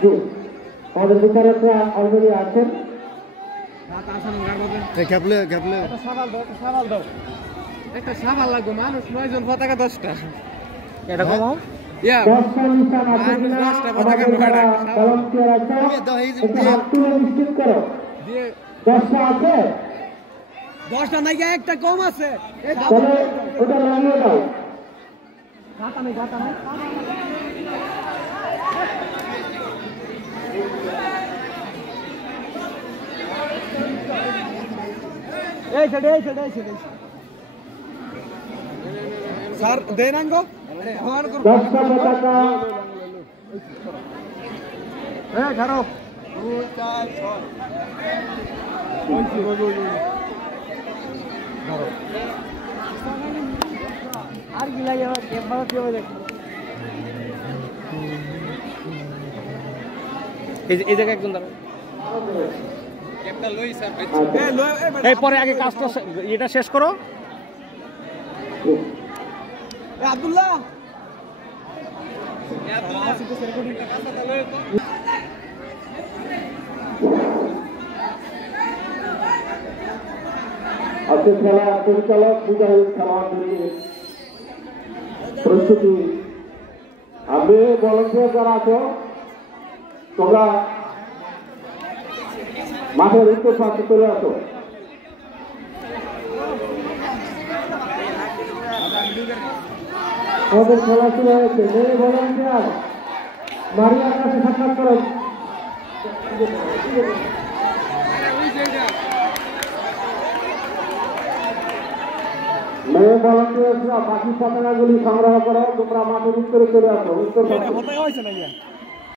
জি আমাদের বিচারকরা অলরেডি আছেন। একটা সাবাল লাগবে মানুষ 9 জন পতাকা 10টা এটা কমাও 10টা নিশান আছে কিনা আমাদের যারা ভলান্টিয়ার আছে একটু হাত তুলে নিশ্চিত করো 10টা আছে 10টা নাই একটা কম আছে তাহলে ওটা লাগিয়ে দাও। গাতা নাই এই ছেড়ে স্যার দেন আঙ্গো 10টা পতাকা এই ধরো 2 4 6 আর কি লাগে আমার ক্যামেরা দিয়ে দেখ এই জায়গায় একজন দাঁড়াও ক্যাপটা লই স্যার এই পরে আগে কাজটা এটা শেষ করো আব্দুল্লাহ আজকে খেলা পরিচালক মুজাহিদ খেলোয়াড়দের প্রস্তুতি। আমি ভলান্টিয়ার যারা আছো তোমরা মাঠের উত্তর পাশে চলে আসো। আমাদের খেলা শুরু হয়েছে। মেয়ে ভলান্টিয়ার মারিয়ার কাছে সাক্ষাৎ করো। মেয়ে ভলান্টিয়াররা বাকি পতাকাগুলি সংগ্রহ করো। তোমরা মাঠের উত্তরে চলে আসো। উত্তর